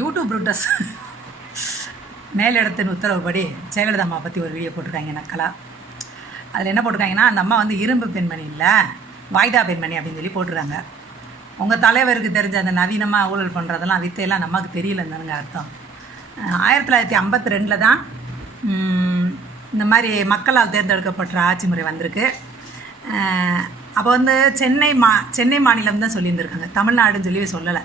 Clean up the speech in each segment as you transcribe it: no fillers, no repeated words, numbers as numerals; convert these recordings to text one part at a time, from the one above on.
YouTube Brutus மேலிடத்தின் உத்தரவுப்படி ஜெயலலிதா அம்மா பற்றி ஒரு வீடியோ போட்டிருக்காங்க நக்கலாக. அதில் என்ன போட்டிருக்காங்கன்னா, அந்த அம்மா வந்து இரும்பு பெண்மணி இல்லை, வாய்தா பெண்மணி அப்படின்னு சொல்லி போட்டிருக்காங்க. உங்கள் தலைவருக்கு தெரிஞ்ச அந்த நவீனமாக ஊழல் பண்ணுறதெல்லாம் வித்தையெல்லாம் நமக்கு தெரியலன்னு அர்த்தம். 1952 தான் இந்த மாதிரி மக்களால் தேர்ந்தெடுக்கப்பட்ட ஆட்சி முறை வந்திருக்கு. அப்போ வந்து சென்னை மாநிலம் தான் சொல்லியிருந்திருக்காங்க, தமிழ்நாடுன்னு சொல்லி சொல்லலை.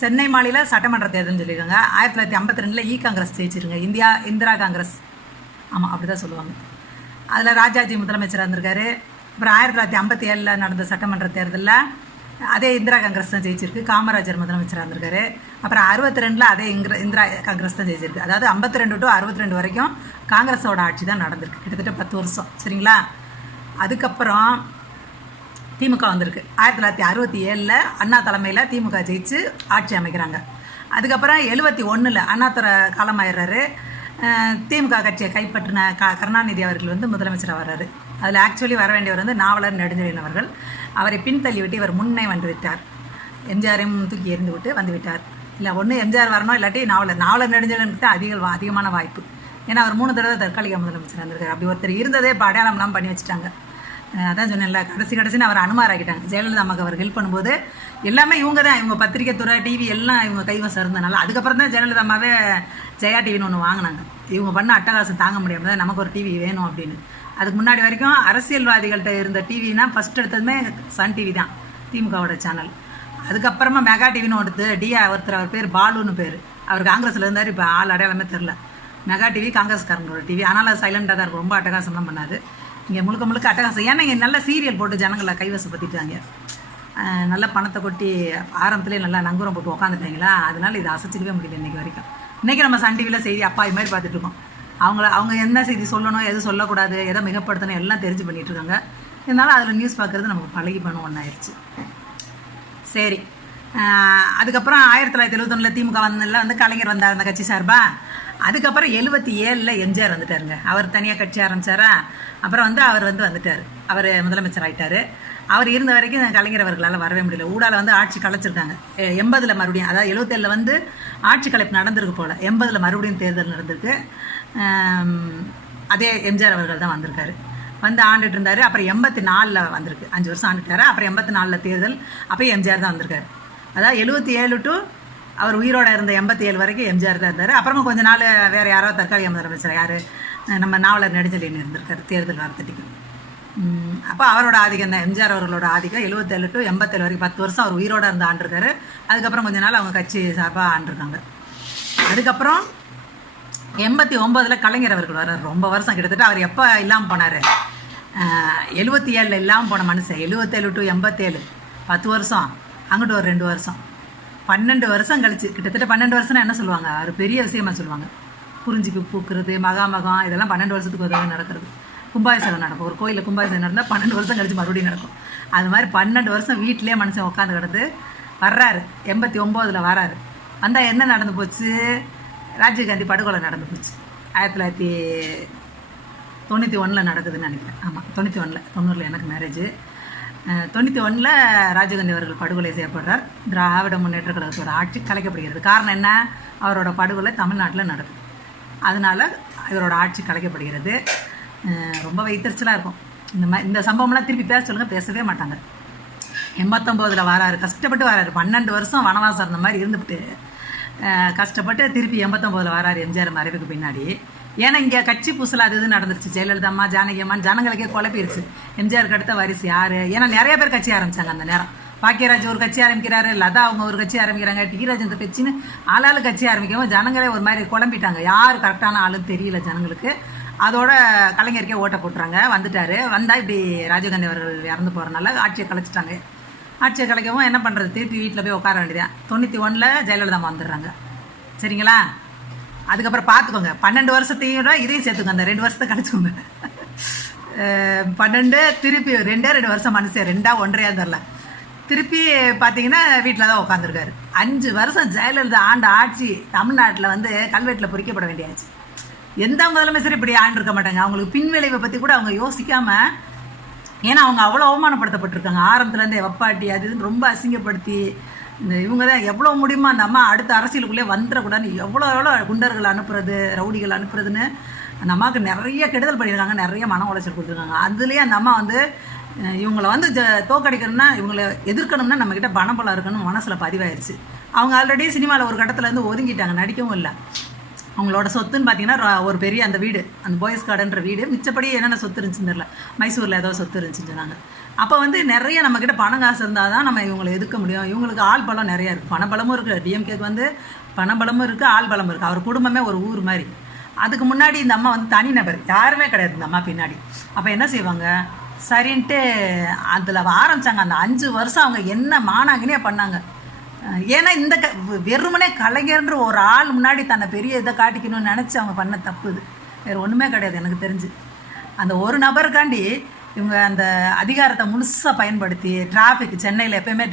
சென்னை மாநில சட்டமன்ற தேர்தல்னு சொல்லியிருக்காங்க. 1952 காங்கிரஸ் ஜெயிச்சிருங்க, இந்திரா காங்கிரஸ், ஆமாம் அப்படி தான் சொல்லுவாங்க. அதில் ராஜாஜி முதலமைச்சராக இருந்திருக்காரு. அப்புறம் 1957 நடந்த சட்டமன்ற தேர்தலில் அதே இந்திரா காங்கிரஸ் தான் ஜெயிச்சிருக்கு, காமராஜர் முதலமைச்சராக இருந்திருக்காரு. அப்புறம் 62 அதே இந்திரா காங்கிரஸ் தான் ஜெயிச்சிருக்கு. அதாவது 52 to 62 வரைக்கும் காங்கிரஸோட ஆட்சி தான் நடந்திருக்கு, கிட்டத்தட்ட 10 வருஷம். சரிங்களா? அதுக்கப்புறம் திமுக வந்திருக்கு. 1967 அண்ணா தலைமையில் திமுக ஜெயிச்சு ஆட்சி அமைக்கிறாங்க. அதுக்கப்புறம் 71 அண்ணாதுரை காலமாயிடுறாரு. திமுக கட்சியை கைப்பற்றின கருணாநிதி அவர்கள் வந்து முதலமைச்சராக வர்றாரு. அதில் ஆக்சுவலி வர வேண்டியவர் வந்து நாவலர் நெடுஞ்செழியன் அவர்கள். அவரை பின்தள்ளி விட்டு இவர் முன்னே வந்து விட்டார். எம்ஜிஆரையும் தூக்கி எறிந்து விட்டு வந்து விட்டார். இல்லை, ஒன்று எம்ஜிஆர் வரணும், இல்லாட்டி நாவலர் நெடுஞ்செழியனுக்கு தான் அதிகமான வாய்ப்பு. ஏன்னா அவர் 3 தடவை தற்காலிக முதலமைச்சர் இருந்திருக்காரு. அப்படி ஒருத்தர் இருந்ததே இப்போ அடையாளம்லாம் பண்ணி வச்சுட்டாங்க. அதான் சொன்னேன்ல, கடைசின்னு அவர் அனுமாராக்கிட்டாங்க. ஜெயலலிதா அம்மாவுக்கு அவர் ஹெல்ப் பண்ணும்போது எல்லாமே இவங்க தான், இவங்க பத்திரிகை துறை, டிவி எல்லாம் இவங்க கைவசம் இருந்தனால. அதுக்கப்புறம் தான் ஜெயலலிதா அம்மாவே ஜெயா டிவின்னு ஒன்று வாங்கினாங்க. இவங்க பண்ண அட்டகாசம் தாங்க முடியாமல் நமக்கு ஒரு டிவி வேணும் அப்படின்னு. அதுக்கு முன்னாடி வரைக்கும் அரசியல்வாதிகள்கிட்ட இருந்த டிவினா ஃபஸ்ட் எடுத்ததுமே சன் டிவி தான், திமுகவோட சேனல். அதுக்கப்புறமா மெகா டிவின்னு ஒருத்தர் அவர் பேர் பாலுன்னு பேர், அவர் காங்கிரஸில் இருந்தார். இப்போ ஆள் அடையாளமே தெரில. மெகா டிவி காங்கிரஸ்காரங்களோட டிவி, ஆனால் அது சைலண்டாக தான் இருக்கும், ரொம்ப அட்டகாசம்லாம் பண்ணாது. இங்கே முழுக்க அட்டகாசம். ஏன்னா இங்கே நல்ல சீரியல் போட்டு ஜனங்களை கைவசப்படுத்திட்டாங்க. நல்ல பணத்தை கொட்டி ஆரம்பத்துலேயே நல்லா நங்குரம் போட்டு உக்காந்துட்டாங்களா, அதனால இதை அசைச்சிக்கவே முடியல இன்றைக்கி வரைக்கும். இன்றைக்கி நம்ம சன் டிவியில் செய்தி அப்பா இது மாதிரி பார்த்துட்டு இருக்கோம். அவங்க என்ன செய்தி சொல்லணும், எது சொல்லக்கூடாது, எதை மிகப்படுத்தணும் எல்லாம் தெரிஞ்சு பண்ணிகிட்ருக்காங்க. இதனால் அதில் நியூஸ் பார்க்குறது நமக்கு பழகி பண்ணும் ஒன்றாயிருச்சு. சரி, அதுக்கப்புறம் 1971 திமுக வந்து கலைஞர் வந்தார் அந்த கட்சி சார்பாக. அதுக்கப்புறம் 77 எம்ஜிஆர் வந்துட்டாருங்க. அவர் தனியாக கட்சி ஆரம்பித்தாரா. அப்புறம் வந்து அவர் வந்துட்டார், அவர் முதலமைச்சர் ஆகிட்டார். அவர் இருந்த வரைக்கும் கலைஞர் அவர்களால் வரவே முடியல. ஊடால வந்து ஆட்சி கலைச்சிருக்காங்க. 80 மறுபடியும், அதாவது 77 வந்து ஆட்சி கலைப்பு நடந்திருக்கு போல், 80 மறுபடியும் தேர்தல் நடந்திருக்கு. அதே எம்ஜிஆர் அவர்கள் தான் வந்திருக்காரு, வந்து ஆண்டுட்டு இருந்தார். அப்புறம் 84 வந்திருக்கு, 5 வருஷம் ஆண்டுட்டார். அப்புறம் 84 தேர்தல், அப்போ எம்ஜிஆர் தான் வந்திருக்காரு. அதாவது 77 to அவர் உயிரோடு இருந்த 87 வரைக்கும் எம்ஜிஆர் தான் இருந்தார். அப்புறமா கொஞ்ச நாள் வேறு யாராவது தற்காலிக முதலமைச்சர், யார், நம்ம நாவலர் நெடுஞ்செழியன் இருந்திருக்காரு தேர்தல் வரத்தட்டிக்கு. அப்போ அவரோட ஆதிக்கம் தான், எம்ஜிஆர் அவர்களோட ஆதிக்கம் 77 to 87 வரைக்கும் 10 வருஷம் அவர் உயிரோடு இருந்து ஆண்டிருக்காரு. அதுக்கப்புறம் கொஞ்ச நாள் அவங்க கட்சி சார்பாக ஆண்டிருக்காங்க. அதுக்கப்புறம் 89 கலைஞர் அவர்கள் வர்றார். ரொம்ப வருஷம், கிட்டத்தட்ட அவர் எப்போ இல்லாமல் போனார், 77 இல்லாமல் போன மனுஷன். 77 to 87 10 வருஷம், அங்கிட்டு ஒரு 2 வருஷம், 12 வருஷம் கழிச்சு, கிட்டத்தட்ட 12 வருஷம்னா என்ன சொல்லுவாங்க, ஒரு பெரிய விஷயமா சொல்லுவாங்க. குறிஞ்சிக்கு பூக்கிறது, மகாமகம், இதெல்லாம் 12 வருஷத்துக்கு ஒரு நடக்கிறது. கும்பாபிஷேகம் நடக்கும், ஒரு கோயிலில் கும்பாபிஷேகம் நடந்தால் 12 வருஷம் கழிச்சு மறுபடியும் நடக்கும். அது மாதிரி 12 வருஷம் வீட்டிலே மனுஷன் உட்காந்து கிடந்து வர்றாரு. 89 வராரு. வந்தால் என்ன நடந்து போச்சு, ராஜீவ்காந்தி படுகொலை நடந்து போச்சு. 1991 நடக்குதுன்னு நினைக்கிறேன். ஆமாம், 91, 90 எனக்கு மேரேஜ். 91 ராஜீவ்காந்தி அவர்கள் படுகொலை செய்யப்படுறார். திராவிட முன்னேற்ற கழகத்தோட ஆட்சி கலைக்கப்படுகிறது. காரணம் என்ன, அவரோட படுகொலை தமிழ்நாட்டில் நடக்குது, அதனால் இவரோட ஆட்சி கலைக்கப்படுகிறது. ரொம்ப வைத்தறிச்சலாக இருக்கும். இந்த சம்பவம்லாம் திருப்பி பேச சொல்லுங்கள், பேசவே மாட்டாங்க. 89 வராரு, கஷ்டப்பட்டு வராரு. 12 வருஷம் வனவாசம் இருந்த மாதிரி இருந்துவிட்டு கஷ்டப்பட்டு திருப்பி 89 வராரு எம்ஜிஆர் மறைவுக்கு பின்னாடி. ஏன்னா இங்கே கட்சி பூசல் அது இது நடந்துருச்சு. ஜெயலலிதா அம்மா, ஜானகி அம்மா, ஜனங்களுக்கே குழப்பிருச்சு எம்ஜிஆருக்கு அடுத்த வாரிசு யார். ஏன்னா நிறைய பேர் கட்சி ஆரம்பித்தாங்க அந்த நேரம். பாக்கியராஜ் ஒரு கட்சி ஆரம்பிக்கிறாரு, லதா அவங்க ஒரு கட்சி ஆரம்பிக்கிறாங்க, டி ராஜேந்திர கட்சின்னு ஆளாளு கட்சி ஆரம்பிக்கவும் ஜனங்களே ஒரு மாதிரி குழம்பிட்டாங்க. யார் கரெக்டான ஆளுன்னு தெரியல ஜனங்களுக்கு. அதோட கலைஞருக்கே ஓட்டை போட்டுறாங்க. வந்தால் இப்படி ராஜீவ்காந்தி அவர்கள் இறந்து போகிறனால ஆட்சியை கலைச்சிட்டாங்க. ஆட்சியை கலைக்கவும் என்ன பண்ணுறது, திருப்பி வீட்டில் போய் உட்கார வேண்டியதான். 91 ஜெயலலிதா வந்துடுறாங்க. சரிங்களா? அதுக்கப்புறம் பார்த்துக்கோங்க, 12 வருஷத்தையும் இதையும் சேர்த்துக்கோங்க, அந்த 2 வருஷத்தை கழிச்சுக்கோங்க. 12 திருப்பி 2 வருஷம் மனுஷன் 2 1 தரல. திருப்பி பார்த்தீங்கன்னா வீட்டில் தான் உட்காந்துருக்காரு. 5 வருஷம் ஜெயலலிதா ஆண்ட ஆட்சி தமிழ்நாட்டில் வந்து கல்வெட்டில் பொறிக்கப்பட வேண்டியாச்சு. எந்த முதலமைச்சரும் இப்படி ஆண்டிருக்க மாட்டாங்க. அவங்களுக்கு பின்விளைவை பற்றி கூட அவங்க யோசிக்காமல், ஏன்னா அவங்க அவ்வளோ அவமானப்படுத்தப்பட்டிருக்காங்க. ஆரம்பத்துலேருந்தே வப்பாட்டி அது ரொம்ப அசிங்கப்படுத்தி இந்த இவங்க தான் எவ்வளோ முடியுமா அந்த அம்மா அடுத்த அரசியலுக்குள்ளே வந்துடக்கூடாதுன்னு எவ்வளோ குண்டர்கள் அனுப்புறது, ரவுடிகள் அனுப்புறதுன்னு அந்த அம்மாவுக்கு நிறைய கெடுதல் பண்ணியிருக்காங்க, நிறைய மன உளைச்சல் கொடுத்துருக்காங்க. அதுலேயே அந்த அம்மா வந்து இவங்களை வந்து தோக்கடிக்கணும்னா, இவங்களை எதிர்க்கணும்னா நம்மக்கிட்ட பணபலம் இருக்கணும் மனசில் பதிவாயிருச்சு. அவங்க ஆல்ரெடி சினிமாவில் ஒரு கட்டத்துலேருந்து ஒதுங்கிட்டாங்க, நடிக்கவும் இல்லை. அவங்களோட சொத்துன்னு பார்த்தீங்கன்னா ஒரு பெரிய அந்த வீடு, அந்த பாய்ஸ் கார்டன்ற வீடு, மிச்சப்படி என்னென்ன சொத்து இருந்துச்சுன்னு தெரியல, மைசூரில் ஏதோ சொத்து இருந்துச்சுன்னு சொன்னாங்க. அப்போ வந்து நிறைய நம்மக்கிட்ட பணம் காசு இருந்தால் தான் நம்ம இவங்களை எதிர்க்க முடியும். இவங்களுக்கு ஆள் பலம் நிறையா இருக்குது, பணபலமும் இருக்குது. டிஎம்கேக்கு வந்து பணபலமும் இருக்குது, ஆள் பலமும் இருக்குது. அவர் குடும்பமே ஒரு ஊர் மாதிரி. அதுக்கு முன்னாடி இந்த அம்மா வந்து தனிநபர், யாருமே கிடையாது இந்த அம்மா பின்னாடி. அப்போ என்ன செய்வாங்க, சரின்ட்டு அதில் ஆரம்பித்தாங்க. அந்த 5 வருஷம் அவங்க என்ன மானாங்கன்னே பண்ணாங்க. ஏன்னா இந்த வெறுமனே கலைஞர்ன்ற ஒரு ஆள் முன்னாடி தன்னை பெரிய இதை காட்டிக்கணும்னு நினச்சி அவங்க பண்ண தப்பு இது, வேறு ஒன்றுமே கிடையாது எனக்கு தெரிஞ்சு. அந்த ஒரு நபருக்காண்டி இவங்க அந்த அதிகாரத்தை முழுசாக பயன்படுத்தி டிராஃபிக், சென்னையில் எப்போயுமே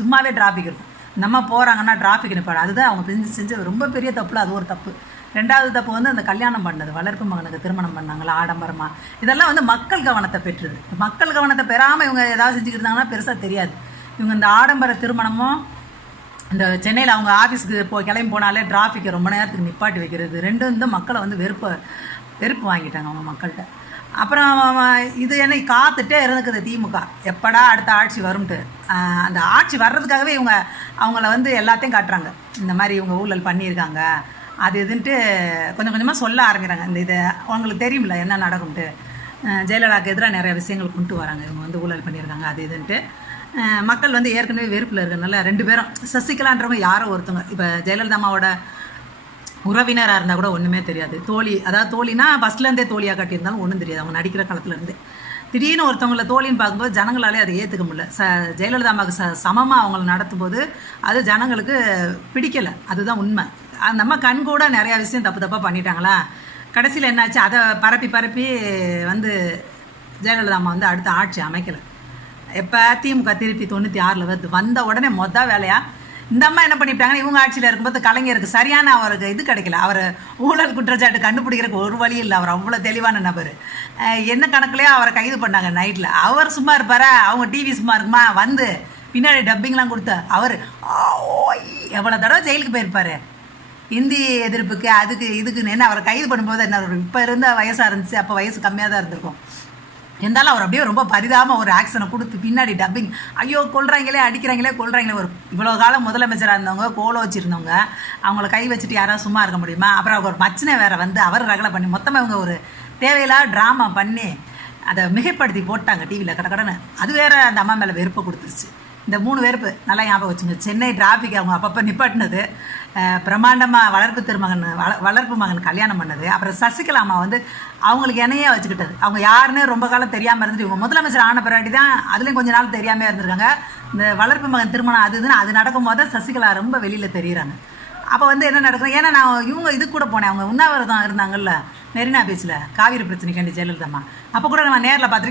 சும்மாவே டிராஃபிக் இருக்கும். நம்ம போகிறாங்கன்னா டிராஃபிக் நிற்பாடு, அதுதான் அவங்க செஞ்ச ரொம்ப பெரிய தப்புல அது ஒரு தப்பு. 2வது தப்பு வந்து அந்த கல்யாணம் பண்ணது, வளர்ப்பு மகனுக்கு திருமணம் பண்ணாங்களா ஆடம்பரமாக, இதெல்லாம் வந்து மக்கள் கவனத்தை பெற்றுது. மக்கள் கவனத்தை பெறாமல் இவங்க ஏதாவது செஞ்சுக்கிட்டாங்கன்னா பெருசாக தெரியாது. இவங்க இந்த ஆடம்பர திருமணமும் இந்த சென்னையில் அவங்க ஆஃபீஸுக்கு கிளம்பி போனாலே டிராஃபிக்கை ரொம்ப நேரத்துக்கு நிப்பாட்டி வைக்கிறது, ரெண்டும் வந்து மக்களை வந்து வெறுப்பு வாங்கிட்டாங்க அவங்க மக்கள்கிட்ட. அப்புறம் இது என்ன காத்துட்டே இருந்துக்குது திமுக, எப்படா அடுத்த ஆட்சி வரும்ட்டு. அந்த ஆட்சி வர்றதுக்காகவே இவங்க அவங்கள வந்து எல்லாத்தையும் காட்டுறாங்க, இந்த மாதிரி இவங்க ஊழல் பண்ணியிருக்காங்க அது இதுன்ட்டு கொஞ்சம் கொஞ்சமாக சொல்ல ஆரம்பிக்கிறாங்க. இந்த இதை அவங்களுக்கு தெரியுமில்ல என்ன நடக்கும்ட்டு. ஜெயலலிதாவுக்கு எதிராக நிறைய விஷயங்கள் கொண்டு வராங்க, இவங்க வந்து ஊழல் பண்ணியிருக்காங்க அது இதுன்ட்டு. மக்கள் வந்து ஏற்கனவே வெறுப்பில் இருக்கிறதுனால 2 பேரும், சசிகலான்றவங்க யாரோ ஒருத்தவங்க, இப்போ ஜெயலலிதா அம்மாவோட உறவினராக இருந்தால் கூட ஒன்றுமே தெரியாது, தோழி, அதாவது தோழினா ஃபஸ்ட்லேருந்தே தோழியாக காட்டியிருந்தாலும் ஒன்றும் தெரியாது அவங்க நடிக்கிற காலத்துலேருந்து. திடீர்னு ஒருத்தவங்கள தோழின்னு பார்க்கும்போது ஜனங்களாலே அதை ஏற்றுக்க முடியல. ஜெயலலிதா அம்மாவுக்கு சமமாக அவங்கள நடத்தும்போது அது ஜனங்களுக்கு பிடிக்கலை, அதுதான் உண்மை. அந்த அம்மா கண் கூட நிறையா விஷயம் தப்பாக பண்ணிட்டாங்களா. கடைசியில் என்னாச்சு, அதை பரப்பி வந்து ஜெயலலிதா அம்மா வந்து அடுத்த ஆட்சி அமைக்கலை. எப்போ திமுக திருப்பி 96 வந்த உடனே வேலையாக இந்த அம்மா என்ன பண்ணிவிட்டாங்கன்னா, இவங்க ஆட்சியில் இருக்கும்போது கலைஞருக்கு சரியான அவருக்கு இது கிடைக்கல, அவர் ஊழல் குற்றச்சாட்டு கண்டுபிடிக்கிறதுக்கு ஒரு வழி இல்லை, அவர் அவ்வளோ தெளிவான நபர். என்ன கணக்குலையோ அவரை கைது பண்ணாங்க நைட்டில். அவர் சும்மா இருப்பாரா, அவங்க டிவி சும்மா இருக்குமா, வந்து பின்னாடி டப்பிங்லாம் கொடுத்து அவர் எவ்வளோ தடவை ஜெயிலுக்கு போயிருப்பார் இந்தி எதிர்ப்புக்கு அதுக்கு இதுக்குன்னு. என்ன அவரை கைது பண்ணும்போது என்ன இப்போ இருந்த வயசாக இருந்துச்சு, அப்போ வயசு கம்மியாக தான் இருந்திருக்கும். இருந்தாலும் அவர் அப்படியே ரொம்ப பரிதாமல் ஒரு ஆக்ஷனை கொடுத்து பின்னாடி டப்பிங், ஐயோ கொள்றாங்களே அடிக்கிறாங்களே கொள்றாங்களே. ஒரு இவ்வளோ காலம் முதலமைச்சராக இருந்தவங்க, கோலம் வச்சுருந்தவங்க, அவங்கள கை வச்சுட்டு யாராவது சும்மா இருக்க முடியுமா. அப்புறம் அவங்க ஒரு மச்சனை வேறு வந்து அவர் ரகலை பண்ணி மொத்தமாக இவங்க ஒரு தேவையில்லாத ட்ராமா பண்ணி அதை மிகைப்படுத்தி போட்டாங்க டிவியில் கடன்னு. அது வேறு அந்த அம்மா மேலே வெறுப்பை கொடுத்துருச்சு. இந்த 3 வெறுப்பு நல்லா ஞாபகம் வச்சுங்க. சென்னை டிராஃபிக் அவங்க அப்பப்போ நிப்பாட்டினது, பிரம்மாண்டமாக வளர்ப்பு மகன் கல்யாணம் பண்ணது, அப்புறம் சசிகலா அம்மா வந்து அவங்களுக்கு என்னையே வச்சுக்கிட்டது. அவங்க யாருன்னு ரொம்ப காலம் தெரியாமல் இருந்துட்டு இவங்க முதலமைச்சர் ஆன பிறகு தான் அதுலேயும் கொஞ்ச நாள் தெரியாமல் இருந்திருக்காங்க. இந்த வளர்ப்பு மகன் திருமணம் அது நடக்கும்போது சசிகலா ரொம்ப வெளியில் தெரியுறாங்க. அப்போ வந்து என்ன நடக்கும், ஏன்னா நான் இவங்க இது கூட போனேன், அவங்க உண்ணாவிரதம் இருந்தாங்கல்ல மெரினா பீச்சில் காவிரி பிரச்சனைக்காண்டி ஜெயலலிதா அம்மா, அப்போ கூட நம்ம நேரில் பார்த்துருக்கேன்.